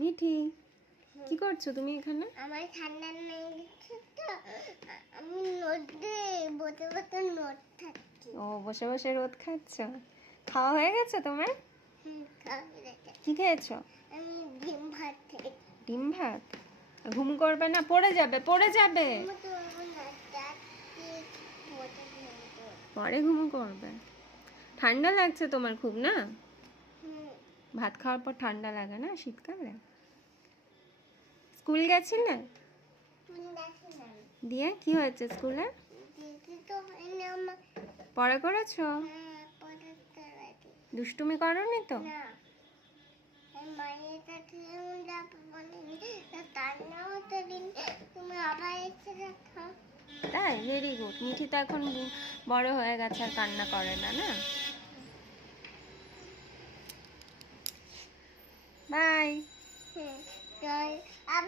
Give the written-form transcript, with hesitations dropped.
মিঠি, কি করছো তুমি এখানে? আমার ঠান্ডা লেগেছে তো, আমি নদে বসে বসে নোট খাচ্ছি। ও, বসে বসে রোদ খাচ্ছ। খাওয়া হয়ে গেছে তোমার? খাওয়া গেছে। কি খেয়েছো? আমি ডিম ভাত খেয়েছি। ডিম ভাত। ঘুম করবে না? পড়ে যাবে, পড়ে যাবে। আমি তো এখন যাচ্ছি বসে খেলতে। পরে ঘুম করবে। ঠান্ডা লাগছে তোমার খুব না? হুম, ভাত খাওয়ার পর ঠান্ডা লাগে না শীতকালে? স্কুল গেছিলে? তুমি দেখছিলাম। দিয়ে কি হয়েছে স্কুলে? দিদি তো হয়নি আমার। পড়া করেছো? হ্যাঁ, পড়াতে লাগে। দুষ্টুমি করোনি তো? না, এই মায়ের কাছে যেমন যাবো বলিনি, তার নাও তো দিন তুমি আবার এসে দেখো। তাই? Very good. মিঠি তো এখন বড় হয়ে গেছে, আর কান্না করে না, না? বাই। হুম, তো আবার